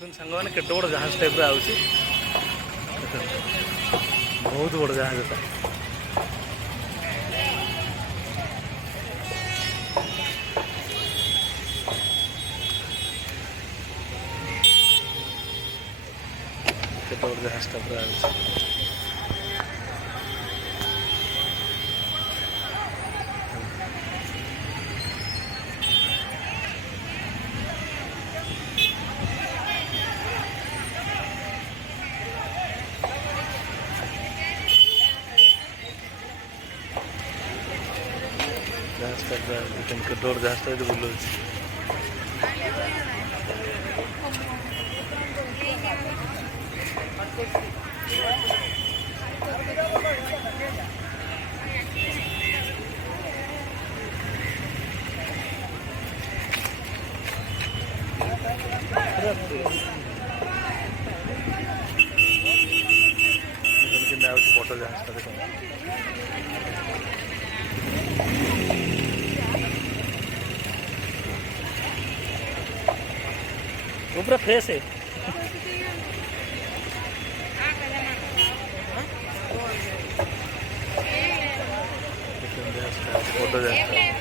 देखो सांग मैंने केटे बड़ जहाज टाइप आउची बहुत बड़ जहाज था केटे बड़ जहाज टाइप आउची जहाज टाइप केटे बड़ जहाज टाइप बुलाऊँ फोटो जहाज देखो वो पूरा फ्रेश है फोटो जहाज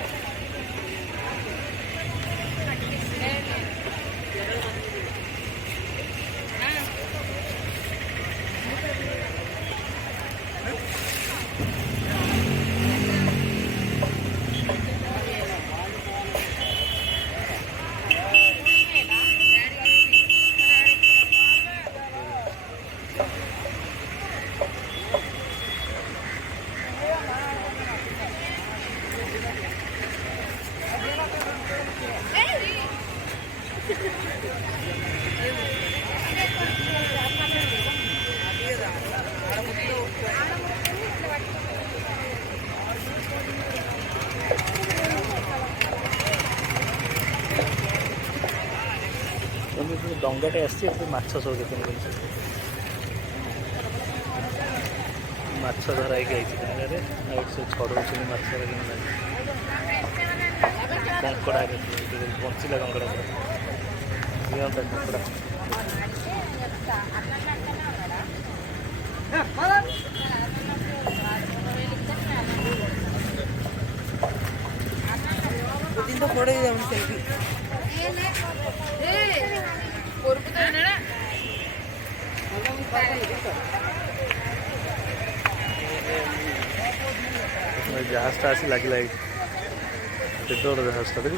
डंगाटे आसी माछ सब देख माछ धराई गाँव सब छड़ा कंकड़ा बंचिला कंकड़ा कंकड़ा तो फोटो सेल्फी जहाजटा आसी लगे बड़ जहाजटा देख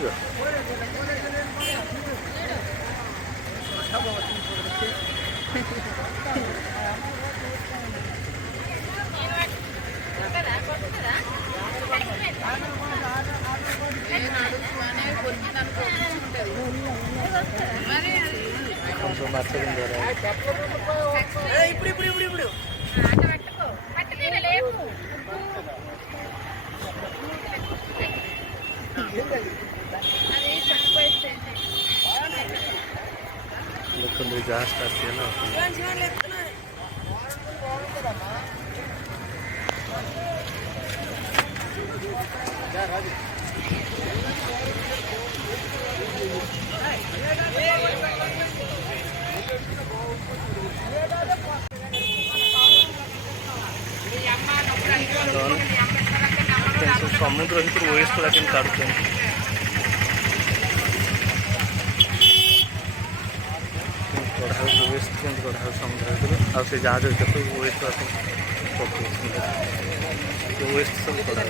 माछ देखो जहाजटा आसी ना समुद्र भर वेस्ट गुड़ा के काटुं वेस्ट के कढ़ा समुद्र भर आ जहाज भर वेस्ट वेस्ट सब कढ़ा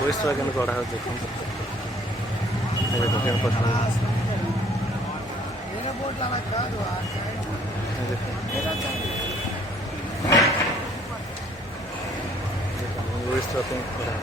वेस्ट वैगन कढ़ा देखो वेस्ट वैगन कढ़ा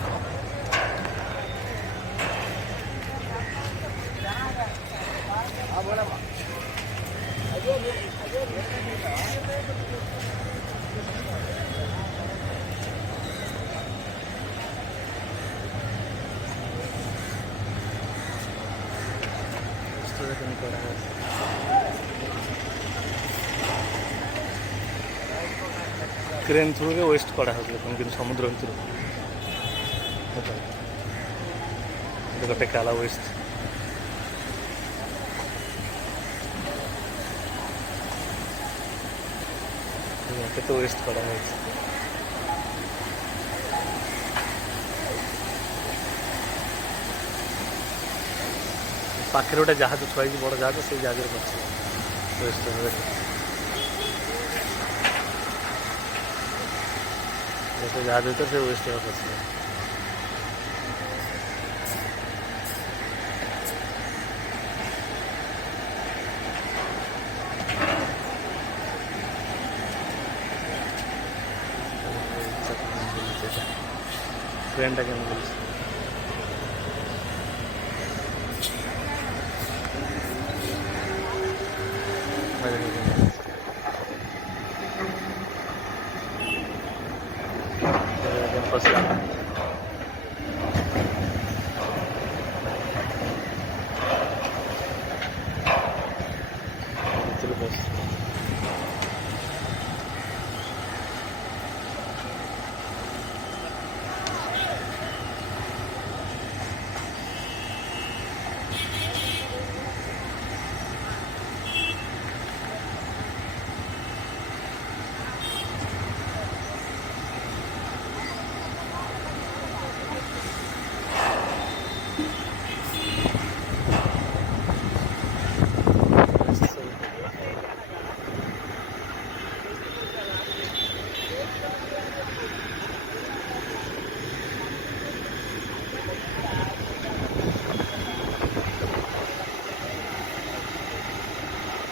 দেখুন করা আছে। ক্রেন থ্রুরে ওয়েস্ট করা হচ্ছে দেখুন, কিন্তু সমুদ্র ভিতরে ଗୋଟେ କାଲା ୱେଷ୍ଟ କେତେ ୱେଷ୍ଟ କରାହେଉଛି। ପାଖରେ ଗୋଟେ ଜାହାଜ ଥୁଆ ହେଇଛି, ବଡ଼ ଜାହାଜ, ସେଇ ଜାହାଜରେ ପଡ଼ିଛି ୱେଷ୍ଟ। ସେ ଜାହାଜ ଭିତରେ ସେ ୱେଷ୍ଟ ପଡ଼ିଛି। ट्रेनटा केमन बोलছে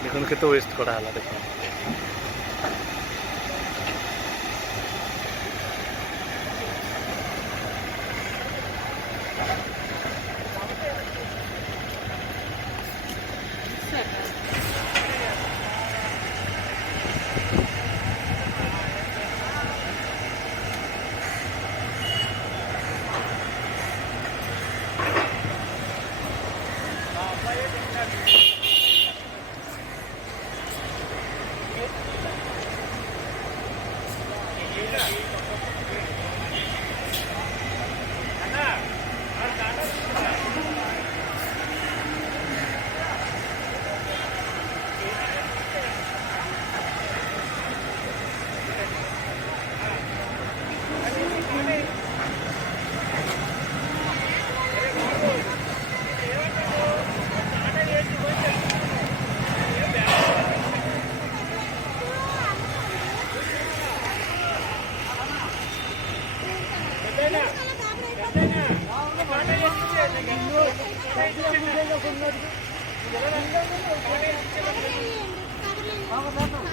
দেখুন কেতে ওয়েস্ট করা হলা দেখুন। Vamos,